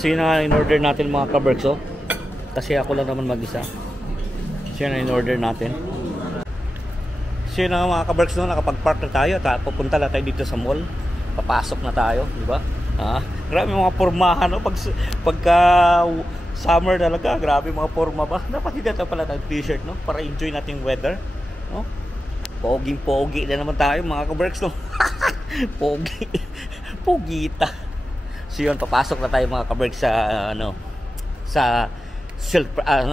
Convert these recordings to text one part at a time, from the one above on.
So yun na in-order natin mga kaberks, oh. Kasi ako lang naman mag-isa. So yun na in-order natin. So yun na mga kaberks, no, nakapag-park na tayo. Pupunta na tayo dito sa mall. Papasok na tayo, di ba? Grabe mga pormahan, no? Pagka summer talaga, grabe mga porma ba? Dapat hindi natin pala ng t-shirt, no? Para enjoy natin yung weather, no? Poging-pogi na naman tayo mga kaberks, no? Pogi. Pogita. So yun, papasok na tayo mga kaberks sa sa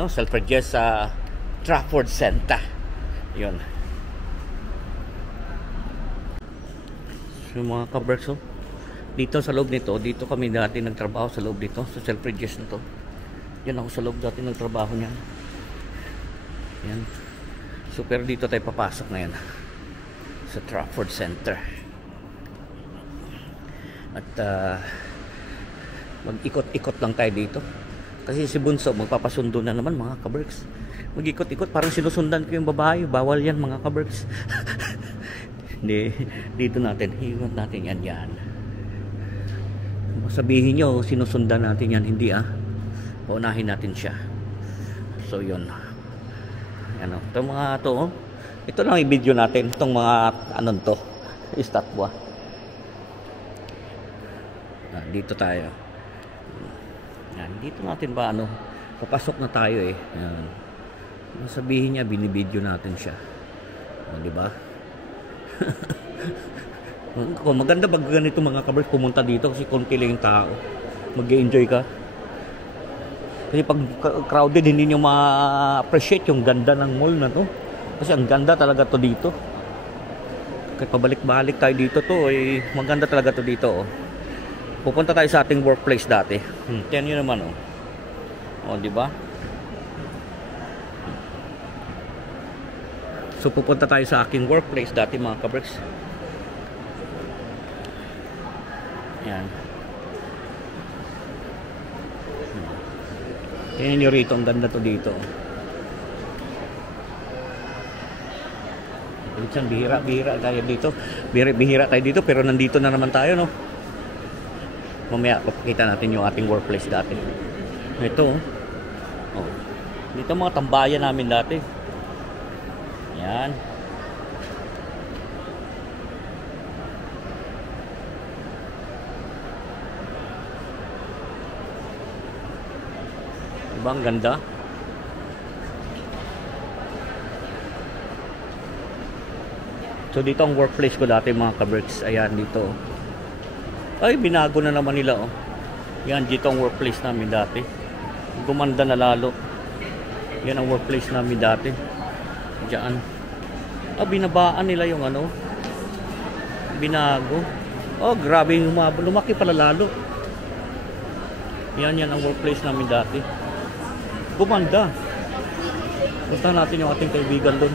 Selfridges sa Trafford Center. Yun. So mga kaberks, oh, dito sa loob nito, dito kami dati nagtrabaho sa loob dito, sa Selfridges na to. Yan ako sa loob dati nagtrabaho niyan. Yan. So pero dito tayo papasok ngayon sa Trafford Center. At mag-ikot-ikot lang tayo dito. Kasi si Bunso magpapasundo na naman mga kaberks. Mag-ikot-ikot, parang sinusundan ko yung babae. Bawal yan mga kaberks. Hindi, dito natin, hiwag natin yan. Sabihin nyo, sinusundan natin yan. Hindi paunahin natin siya. So yun. Ano, itong mga to, ito lang i-video natin. Itong mga to, estatwa. Dito tayo. Yan, dito natin ba papasok na tayo eh. Yan. Sabihin niya, binibideo natin siya. Di ba? Maganda pag ganito mga kaberks pumunta dito kasi konti lang yung tao. Mag-enjoy ka. Kasi pag crowded hindi nyo ma-appreciate yung ganda ng mall na to. Kasi ang ganda talaga to dito. Kaya pabalik-balik tayo dito to eh, maganda talaga to dito oh. Pupunta tayo sa ating workplace dati. Yan yun naman oh. Di ba? So pupunta tayo sa aking workplace dati mga kaberks. Yan. Yan yung rito, ang ganda to dito. Bihira tayo dito. Bihira tayo dito pero nandito na naman tayo no. Mamaya papakita natin yung ating workplace dati. Ito oh. Dito mga tambayan namin dati. Yan. Diba ang ganda? So dito ang workplace ko dati mga kaberks. Ayan dito. Ay binago na naman nila oh. Yan dito ang workplace namin dati. Gumanda na lalo. Yan ang workplace namin dati. Diyan. Binabaan nila yung binago. Oh grabe lumaki pala lalo. Yan ang workplace namin dati. Gumanda. Punta natin yung ating kaibigan doon.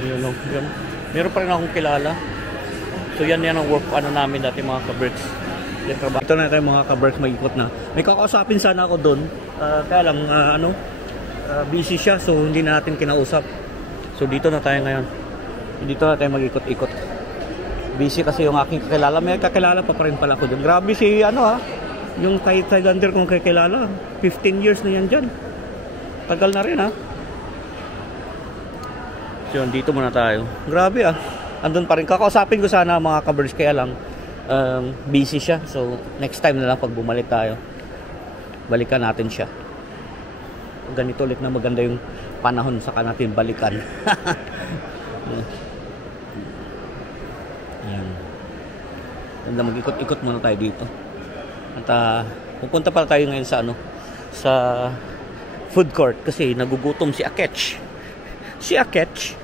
Yan. Meron pa rin akong kilala. So yan ang work namin dati mga kaberks. Ito na tayo mga kaberks, mag-ikot na. May kakausapin sana ako doon. Kaya lang busy siya so hindi na natin kinausap. So dito na tayo ngayon. Dito na tayo mag-ikot-ikot. Busy kasi yung aking kakilala. May kakilala pa rin pala ako doon. Grabe si yung kay Thailander kong kakilala. 15 years na yan dyan. Tagal na rin So dito muna tayo. Grabe andun pa rin. Kakausapin ko sana mga kaberks kaya lang busy siya. So next time na lang pag bumalik tayo. Balikan natin siya. Ganito ulit na maganda yung panahon saka natin balikan. Yan. Ganda mag-ikot-ikot muna tayo dito. At pupunta pala tayo ngayon sa food court kasi nagugutom si Akech.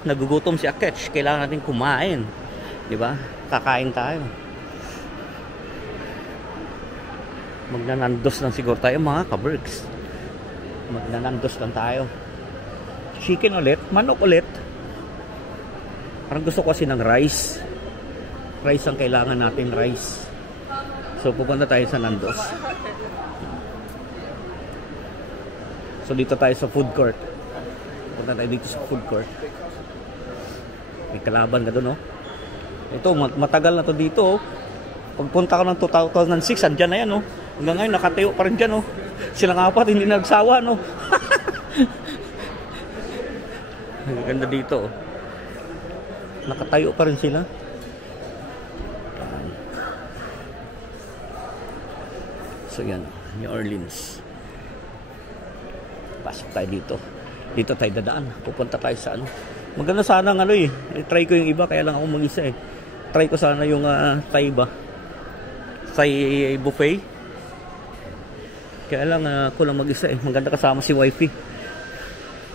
Nagugutom si Akech. Kailangan natin kumain. 'Di ba? Kakain tayo. Magnanandos lang siguro tayo mga kaberks. Magnanandos lang tayo. Chicken ulit, manok ulit. Parang gusto ko kasi ng rice. Rice ang kailangan natin, rice. So pupunta tayo sa Nandos. So dito tayo sa food court. Punta tayo dito sa food court. May kalaban ka doon Ito, matagal na to dito. Oh. Pagpunta ko ng 2006, andyan na yan. Oh. Hanggang ngayon, nakatayo pa rin dyan. Oh. Silang apat, hindi nagsawa. No? Ang ganda dito. Oh. Nakatayo pa rin sila. So yan, New Orleans. Pasok tayo dito. Dito tayo dadaan. Pupunta tayo sa ano. Maganda sana ng ano eh. I-try ko yung iba, kaya lang ako mag-isa eh. Try ko sana yung Thai ba. Thai buffet. Kaya lang ako lang mag-isa eh. Maganda kasama si wifey.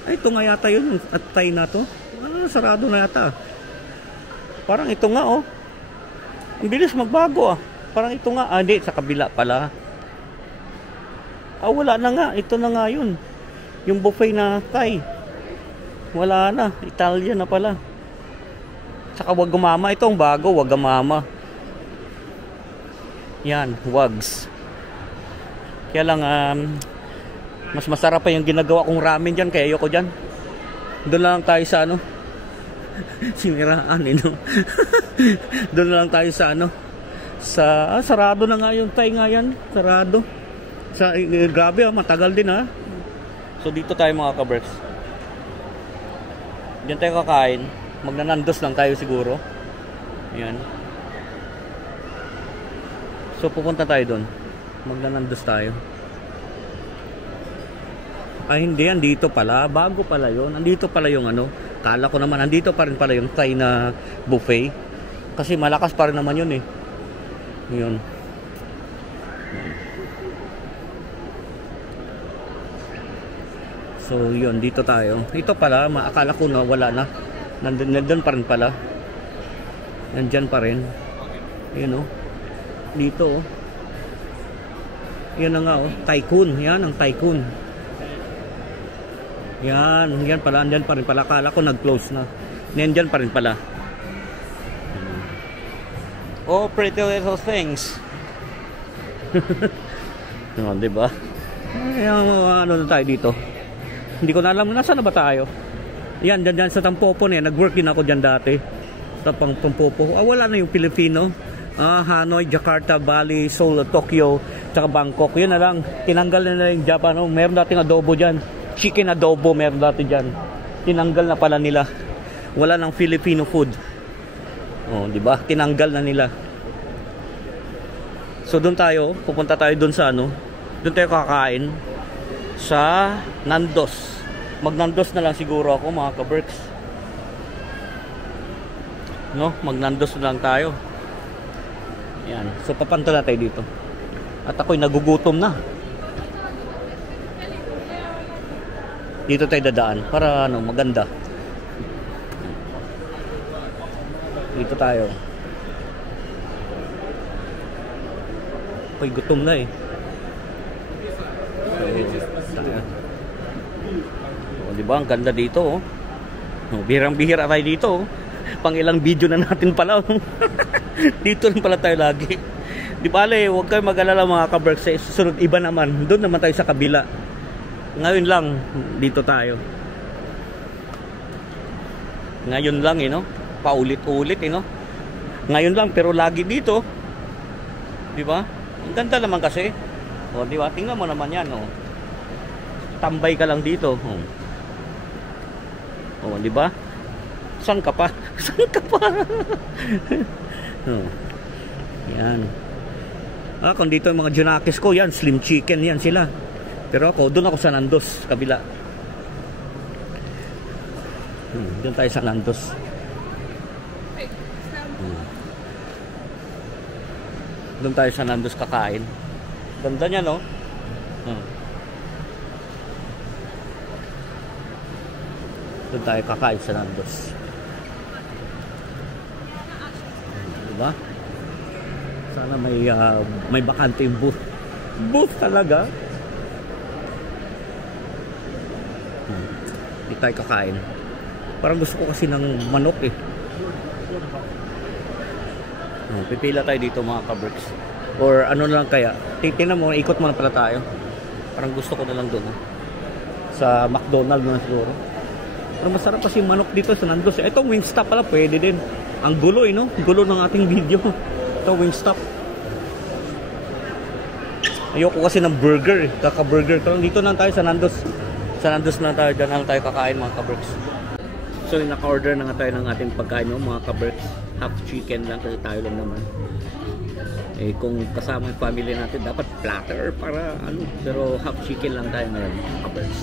Ay, ito nga yata yun. At Thai na to. Sarado na yata. Parang ito nga oh. Ang bilis magbago ah. Parang ito nga. Hindi, sa kabila pala. Wala na nga. Ito na nga yun. Yung buffet na Thai. Wala na. Italian na pala. Saka Wagamama. Ito ang bago. Wagamama. Yan. Wags. Kaya lang mas masarap pa yung ginagawa kong ramen dyan. Kaya ayoko dyan. Doon lang tayo sa ano. Siniraan eh no. Doon lang tayo sa ano. Sarado na nga yung Thai nga yan. Sarado. Grabe matagal din ha. So dito tayo mga kaberks. Diyan tayo kakain. Magnanandos lang tayo siguro. Ayan. So pupunta tayo doon. Magnanandos tayo. Ay hindi yan. Dito pala. Bago pala yun. Nandito pala yung ano. Kala ko naman. Nandito pa rin pala yung Thai na buffet. Kasi malakas pa rin naman yun eh. Yun. So yun, dito tayo. Ito pala, akala ko na wala na. Nandun pa rin pala. Nandyan pa rin. Yun oh. Dito oh. Yan na nga oh. Tycoon. Yan ang Tycoon. Yan pala. Nandyan pa rin pala. Akala ko nag-close na. Nandyan pa rin pala. Oh, pretty little things. No, diba? Yung ano na tayo dito. Hindi ko na alam, nasaan na ba tayo? Yan, dyan sa Tampopo na yan. Nag-work din ako dyan dati. Sa Tampopo. Wala na yung Pilipino. Hanoi, Jakarta, Bali, Seoul, Tokyo, tsaka Bangkok. Yun na lang. Tinanggal na yung Japan. Meron dating adobo dyan. Chicken adobo meron dati dyan. Tinanggal na pala nila. Wala nang Filipino food. Oh, di ba? Tinanggal na nila. So doon tayo, pupunta tayo doon sa ano. Doon tayo kakain sa Nandos. Magnandos na lang siguro ako mga kaberks. No, magnandos na lang tayo. Yan. So papunta na tayo dito. At ako'y nagugutom na. Dito tayo dadaan para ano, maganda. Dito tayo. Ako'y gutom na eh. So, diba ang ganda dito oh. Bihirang-bihira tayo dito oh. Pang ilang video na natin pala oh. Dito rin pala tayo lagi. Di bale, huwag kayo mag-alala mga kaberks. Sa susunod iba naman. Doon naman tayo sa kabila. Ngayon lang dito tayo. Ngayon lang eh no. Paulit-ulit eh no. Ngayon lang pero lagi dito. Di ba? Ang ganda naman kasi. O di ba? Tingnan mo naman yan oh. Tambay ka lang dito. Oh, di ba? Saan ka pa? Saan ka pa? Oh. Yan. Kung dito yung mga junakis ko, yan, slim chicken yan sila. Pero ako, doon ako sa Nandos, kabila. Doon tayo sa Nandos. Doon tayo sa Nandos kakain. Ganda niya, no? Doon tayo kakain sa Nandos. Diba? Sana may bakante yung booth. Booth talaga. Hindi tayo kakain. Parang gusto ko kasi ng manok eh. Pipila tayo dito mga kaberks. Or ano lang kaya. Tingnan mo, ikot mo na pala tayo. Parang gusto ko na lang doon. Sa McDonald's na siguro. Pero masarap kasi yung manok dito sa Nandos. Itong Wingstop pala pwede din. Ang gulo no? Gulo ng ating video. Ito, Wingstop. Ayoko kasi ng burger eh. Kaka-burger. Dito lang tayo sa Nando's. Sa Nando's na tayo. Diyan lang tayo kakain mga ka-Berks. So, naka-order na nga tayo ng ating pagkain no, mga ka-Berks. Half chicken lang kasi tayo lang naman. Eh, kung kasama yung family natin, dapat platter para ano. Pero half chicken lang tayo ngayon mga ka-Berks.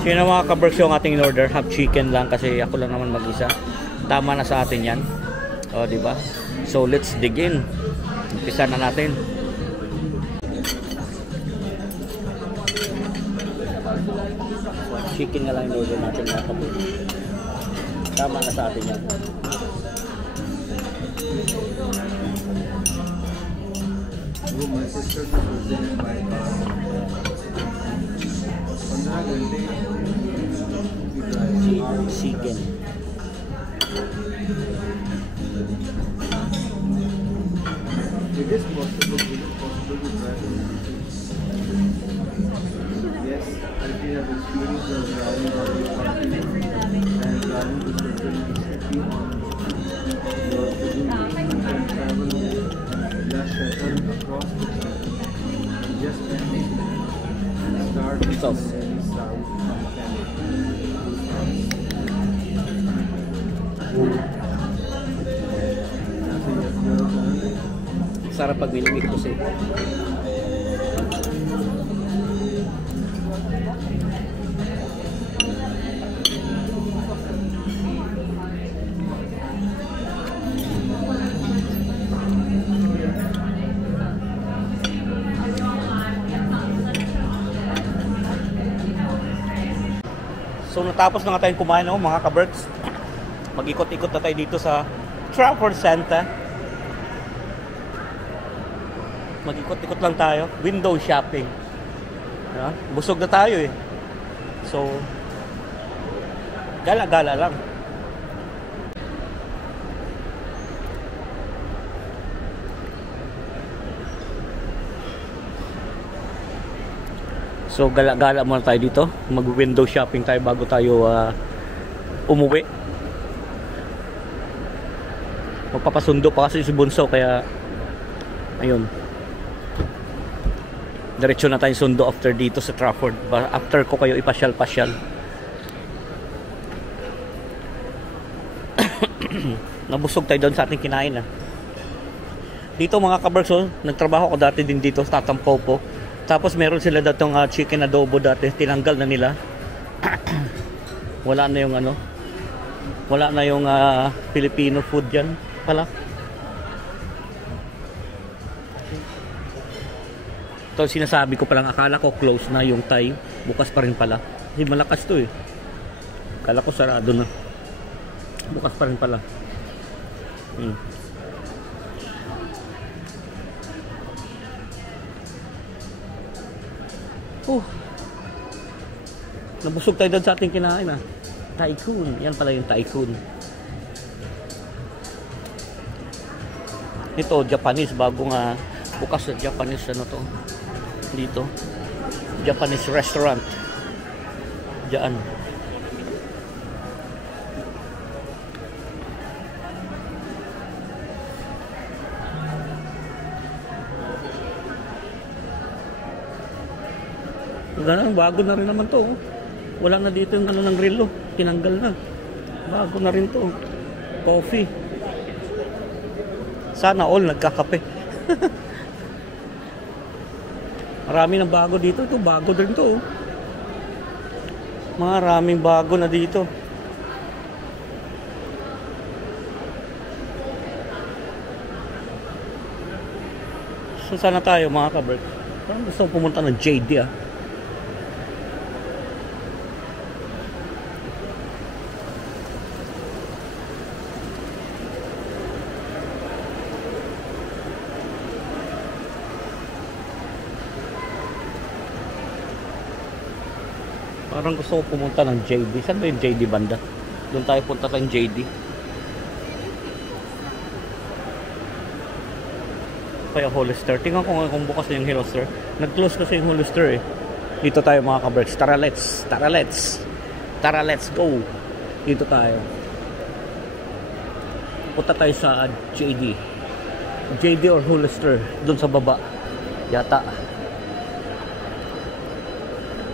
So, yun mga ka-Berks yung ating in-order. Half chicken lang kasi ako lang naman mag-isa. Tama na sa atin yan. O, diba? So, let's dig in. Umpisa na natin. Chicken na lang yung order natin mga ka-Berks. Tama na sa atin yan. My sister was in my Chicken. It is possible to try. Yes, I did have experience of driving on the country and driving to certain city on your and travel the shuttle across the country. Just start with Sauce. south from Sarap pag minimik ko siya. So natapos na nga tayong kumain no, mga ka-Berks. Mag-ikot-ikot na tayo dito sa Trafford Center. Mag-ikot-ikot lang tayo. Window shopping. Busog na tayo eh. So gala-gala lang. So gala-gala muna tayo dito. Mag-window shopping tayo bago tayo umuwi. Magpapasundo pa kasi si Bunso kaya ayun. Diretso na tayo sundo after dito sa Trafford. After ko kayo ipasyal-pasyal. Nabusog tayo doon sa ating kinain Dito mga ka-Berks, nagtrabaho ko dati din dito sa Tatampaw po. Tapos meron sila datong chicken adobo dati, tinanggal na nila. Wala na yung ano. Wala na yung Filipino food diyan pala. Ito sinasabi ko palang, akala ko close na yung Thai, bukas pa rin pala. Kasi malakas to eh. Akala ko sarado na. Bukas pa rin pala. Nabusog tayo doon sa ating kinain Tycoon. Yan pala yung Tycoon. Ito Japanese, bagong bukas na Japanese to dito. Japanese restaurant. Diyan. Ganun, bago na rin naman to. Wala na dito yung ano ng grillo. Tinanggal na. Bago na rin to. Coffee. Sana all nagkakape. Marami ng bago dito. Ito bago din to. Maraming bago na dito. So sana tayo mga ka-Berks. Parang gusto pumunta ng JD Parang gusto ko pumunta ng JD. Saan ba yung JD banda? Doon tayo punta ng JD. Kaya Hollister. Tingnan ko nga kung bukas na yung Hollister. Nag-close kasi yung Hollister eh. Dito tayo mga ka-Berks. Tara let's. Tara let's. Tara let's go. Dito tayo. Punta tayo sa JD. JD or Hollister. Doon sa baba. Yata.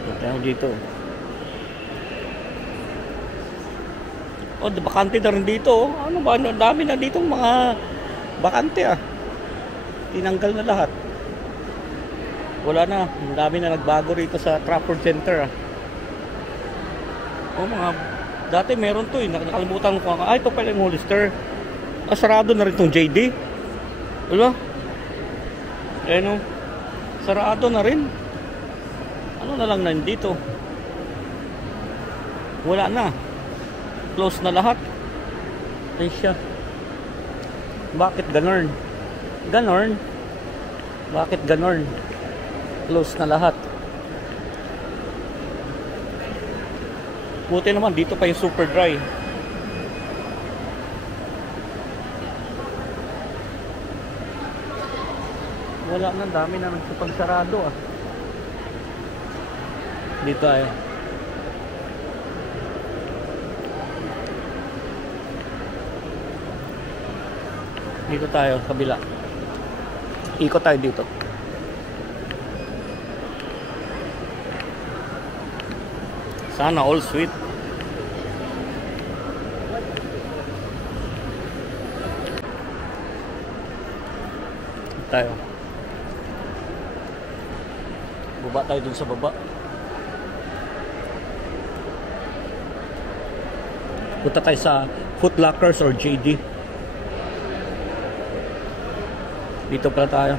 Punta tayo dito. Oh, bakante na rin dito. Ano ba? Ang dami na ditong mga bakante ah. Tinanggal na lahat. Wala na. Ang dami na nagbago rito sa Trafford Center ah. Oh, mga dati meron to eh. Nakalimutan ko. Ay, ito pala yung Hollister. Ah, sarado na rin itong JD. Wala. Ayun o. Sarado na rin. Ano na lang na dito? Wala na. Close na lahat. Ay siya. Bakit ganon? Ganon? Bakit ganon? Close na lahat. Buti naman dito pa yung Superdry. Wala na, dami na nagsapagsarado ah. Dito ay dito tayo, kabila. Ikot tayo dito. Sana all sweet. Tayo. Baba tayo dun sa baba. Punta tayo sa Foot Lockers or JD. Dito pala tayo.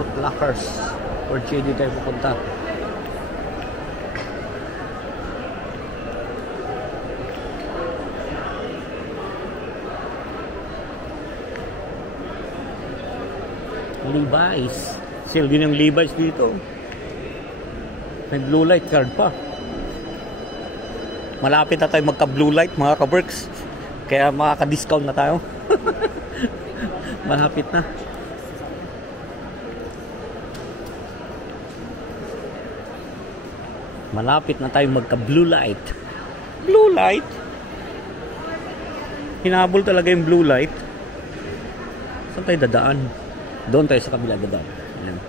Foot Lockers or JD tayo pupunta. Levi's. Sale din yung Levi's dito. May blue light card pa. Malapit na tayo magka blue light mga ka-Berks. Kaya makaka-discount na tayo. Malapit na. Malapit na tayo magka blue light. Blue light? Hinabol talaga yung blue light. Saan tayo dadaan? Doon tayo sa kabila dadaan. Ayan.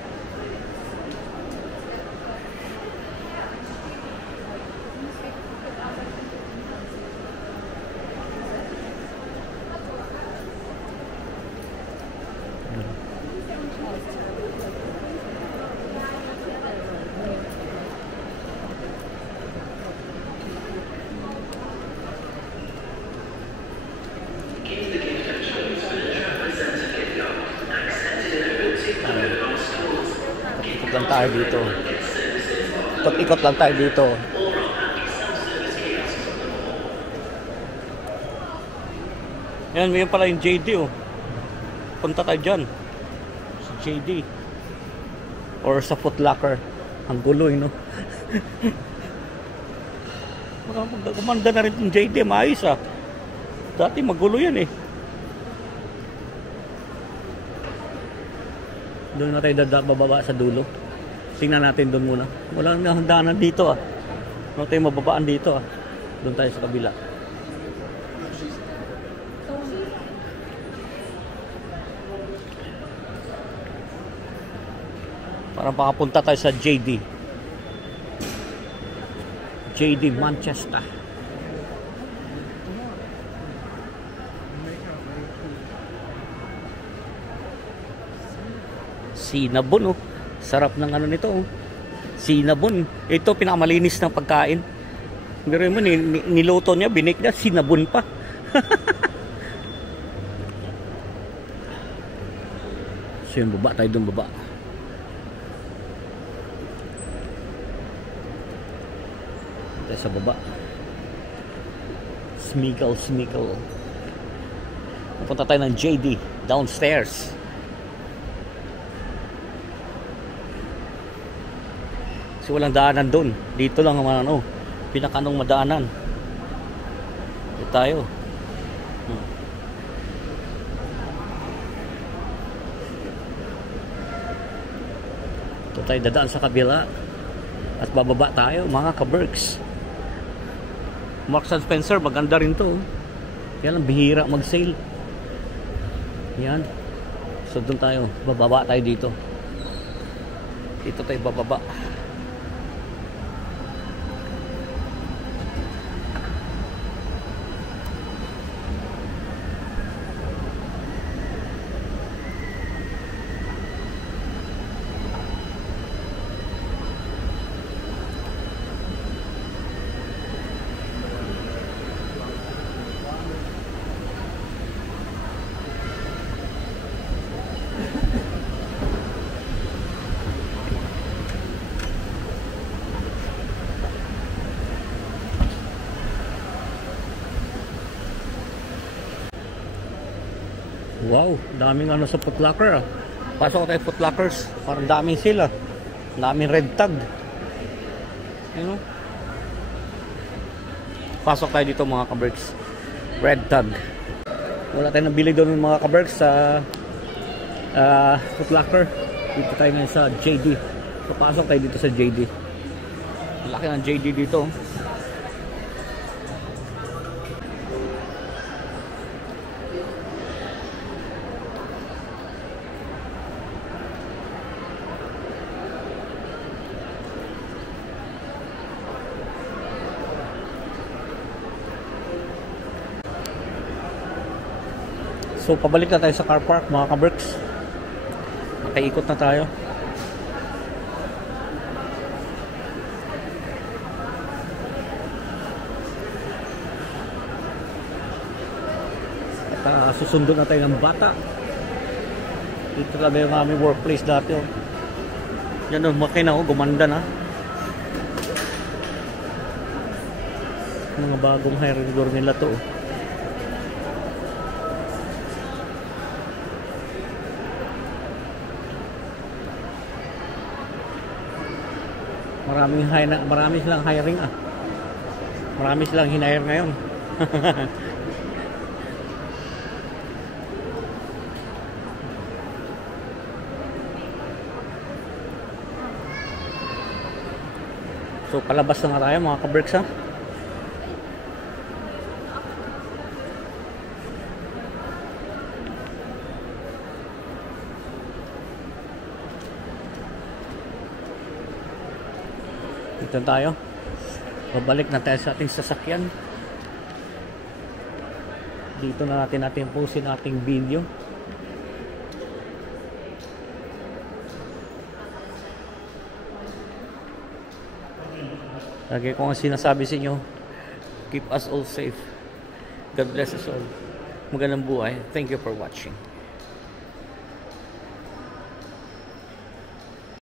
Ikot lang tayo dito. Ikot lang tayo dito. Yan, may pala yung JD oh. Punta tayo dyan. Sa JD. Or sa Foot Locker. Ang gulo no. Kumanda na rin yung JD. Maayos ah. Dati magulo yan eh. Doon na tayo bababa sa dulo. Tingnan natin doon muna. Walang hangganan dito ah. Wala tayong mababaan dito ah. Doon tayo sa kabila. Parang makapunta tayo sa JD. JD Manchester. Cinnabon oh. Sarap ng ano nito oh. Cinnabon. Ito pinakamalinis ng pagkain. Pero mo niluto niya, binik niya, cinnabon pa. So yun, baba tayo dun baba. Tayo sa baba. Smiggle. Pupunta tayo ng JD downstairs. Kasi walang daanan doon. Dito lang naman ano, pinakanong madaanan. Dito tayo. Ito tayo dadaan sa kabila. At bababa tayo mga ka-Berks. Marks & Spencer, maganda rin to. Kaya lang bihira mag-sale. Yan. So doon tayo, bababa tayo dito. Dito tayo bababa. Wow, daming ano sa Foot Locker ah. Pasok tayo Foot Lockers. Parang daming sila. Daming red tag. You know? Pasok tayo dito mga kaberks. Red tag. Wala tayong nabili doon mga kaberks sa Foot Locker. Dito tayo ngayon sa JD. So pasok tayo dito sa JD. Laki ng JD dito. So pabalik na tayo sa car park mga kaberks. Makaikot na tayo. At susundo na tayo ng bata. Dito talaga yung aming workplace dati. Oh. Yan o, makina o, gumanda na. Mga bagong hiring door nila to. Oh. Marami silang hiring ah. Marami silang hinire ngayon. So palabas na nga tayo mga kaberks ha. Dito tayo. Babalik na tayo sa ating sasakyan. Dito na natin posin ating video. Lagi ko ang sinasabi sa inyo, keep us all safe. God bless us all. Magandang buhay. Thank you for watching.